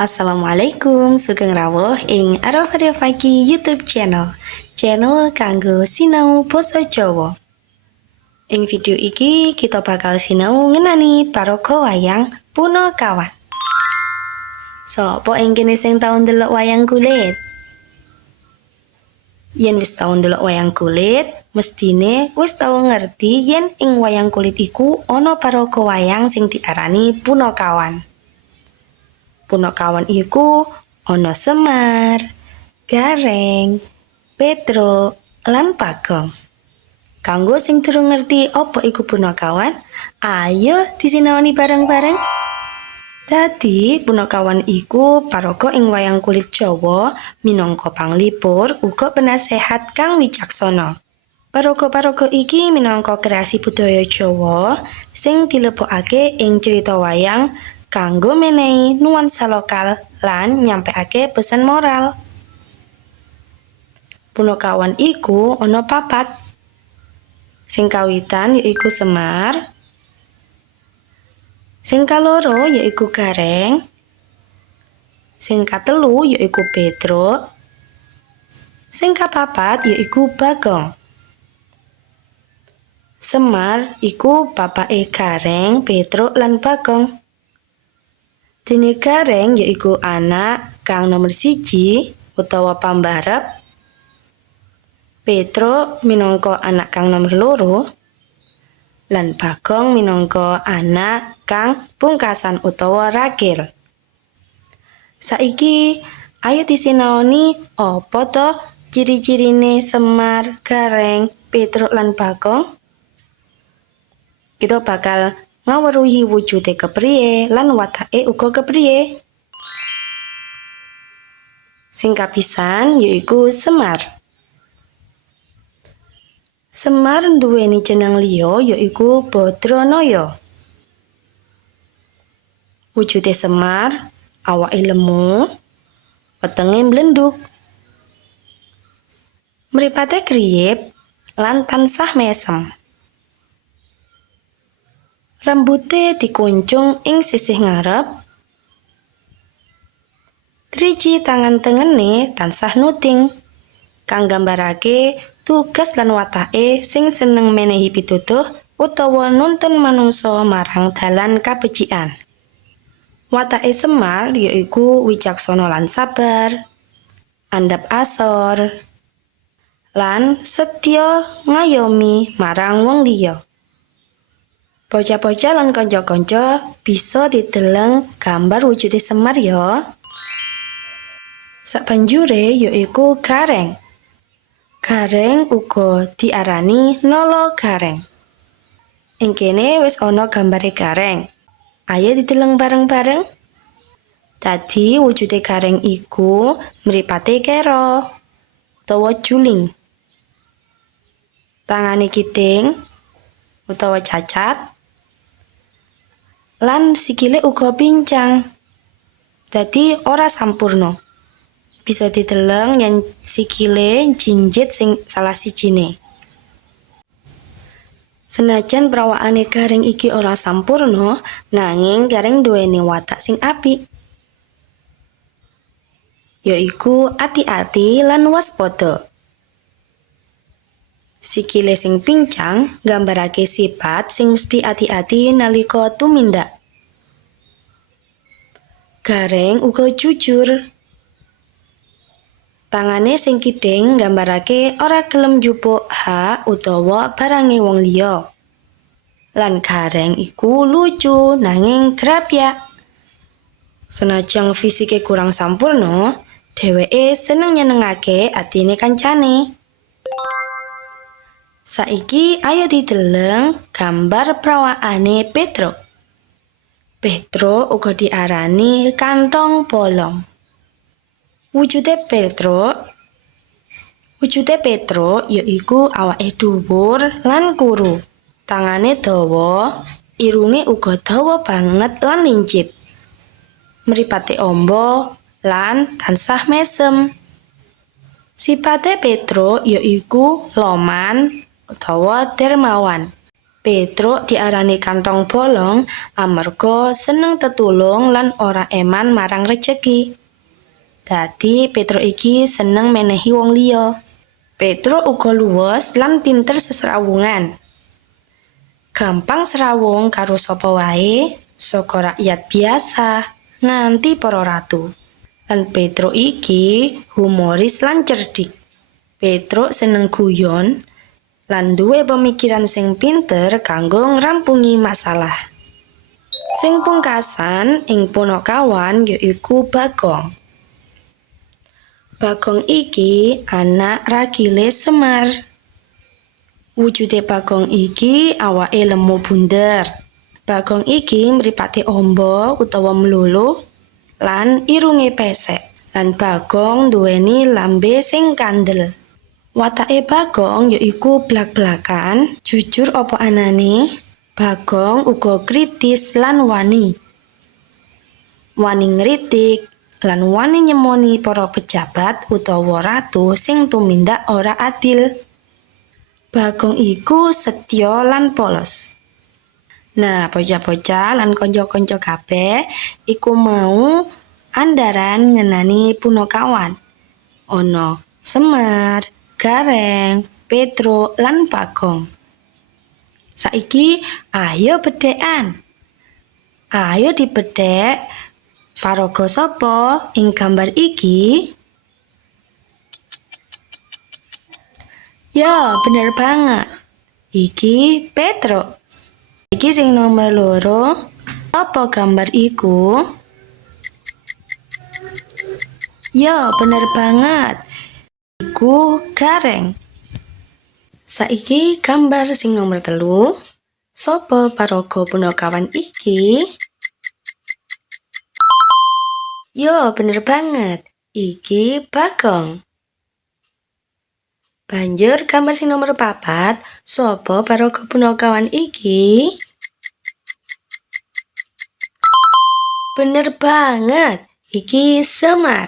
Assalamualaikum, sugeng rawuh ing Arafada Faki YouTube channel. Channel kanggo sinau basa Jawa. Ing video iki kita bakal sinau ngenani paraga wayang Punakawan. Sopo ing kene sing tau ndelok wayang kulit? Yen wis tau ndelok wayang kulit, mestine wis tau ngerti yen ing wayang kulit iku ana paraga wayang sing diarani Punakawan. Punakawan iku ana Semar, Gareng, Petro, lan Bagong. Kanggo sing durung ngerti apa iku Punakawan, ayo disinaoni bareng-bareng. Dadi Punakawan iku paraga ing wayang kulit Jawa minangka panglipur uga penasehat kang wicaksana. Paraga-paraga iki minangka kreasi budaya Jawa sing dilebokake ing crita wayang kanggo menehi nuansa lokal lan nyampekake pesan moral. Punakawan iku ana papat. Sing kawitan yaiku Semar, sing kaloro yaiku Gareng, sing katelu yaiku Petro, sing kapapat yaiku Bagong. Semar iku bapake Gareng, Petro lan Bagong. Dene Gareng yaiku anak kang nomor 1 utawa pambarep. Petro minangka anak kang nomor 2 lan Bagong minangka anak kang pungkasan utawa ragil. Saiki ayo disinaoni apa to ciri-cirine Semar, Gareng, Petro lan Bagong? Kita bakal ngaweruhi wujude kepriye lan watake uga kepriye. Sing kapisan yaiku Semar. Semar nduweni jeneng liya yaiku Badranaya. Wujude Semar awake lemu, wetenge mlenduk. Mripate kriyip lan tansah mesem. Rambute dikuncung ing sisih ngarep. Driji tangan tengene tansah nuting, kang gambarake tugas lan watake sing seneng menehi pitutuh utawa nuntun manungsa marang dalan kabecikan. Watake Semar yaiku wicaksana lan sabar, andhap asor, lan setya ngayomi marang wong liya. Bocah-bocah lan kanca-kanca bisa dideleng gambar wujude Semar ya. Sabanjure yaiku Gareng. Gareng uga diarani Nala Gareng. Ing kene wis ana gambare Gareng. Ayo dideleng bareng-bareng. Dadi wujude Gareng iku mripate kero utawa juling. Tangane kiding utawa cacat. Lan sikile uga pincang. Dadi ora sampurna. Bisa dideleng yen sikile jinjit sing salah sijine. Senajan prawakane Gareng iki ora sampurna, nanging Gareng duweni watak sing apik. Yaiku ati-ati lan waspada. Sikile sing pincang nggambarake sifat sing mesti ati-ati nalika tumindak. Gareng uga jujur. Tangane sing kiding nggambarake ora gelem njupuk hak utawa barange wong liya. Lan Gareng iku lucu nanging grapyak. Senajan fisike kurang sampurna, dheweke seneng nyenengake atine kancane. Saiki ayo dideleng gambar prawakane Petro. Petro uga diarani kantong bolong. Wujude Petro yaiku awake dhuwur lan kuru. Tangane dawa, irunge uga dawa banget lan lincip. Mripate amba lan tansah mesem. Sipate Petro yaiku loman utawa dermawan. Petruk diarani kantong bolong amarga seneng tetulung lan ora eman marang rejeki. Dadi Petruk iki seneng menehi wong liya. Petruk uga luwes lan pinter sesrawungan. Gampang serawung karo sapa wae, saka rakyat biasa nganti para ratu. Lan Petruk iki humoris lan cerdik. Petruk seneng guyon lan duwe pemikiran sing pinter kanggo ngrampungi masalah. Sing pungkasan ing punakawan yaiku Bagong. Bagong iki anak ragile Semar. Wujude Bagong iki awake lemu bunder. Bagong iki mripate amba utawa mluluh lan irunge pesek. Lan Bagong duweni lambe sing kandel. Watake Bagong yaiku blak-blakan, jujur apa anane. Bagong uga kritis lan wani. Wani ngritik lan wani nyemoni para pejabat utawa ratu sing tumindak ora adil. Bagong iku setya lan polos. Nah, bocah-bocah lan kanca-kanca kabeh iku mau andaran ngenani punakawan. Ana Semar, Gareng, Petruk lan Bagong. Saiki ayo bedhekan. Ayo dibedhek paraga sapa ing gambar iki? Ya, bener banget. Iki Petruk. Iki sing nomor 2. Apa gambar iku? Ya, bener banget. Iku Gareng. Saiki gambar sing nomor 3. Sopo paraga punakawan iki? Yo, bener banget. Iki Bagong. Banjur gambar sing nomor 4. Sopo paraga punakawan iki? Bener banget. Iki Semar.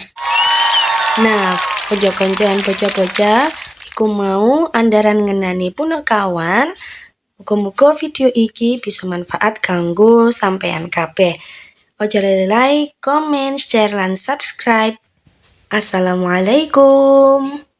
Nah, kanca-kancan bocah-bocah iku mau andaran ngenani punakawan. Muga-muga video iki bisa manfaat kanggo sampeyan kabeh. Ojo lali like, comment, share, lan subscribe. Assalamualaikum.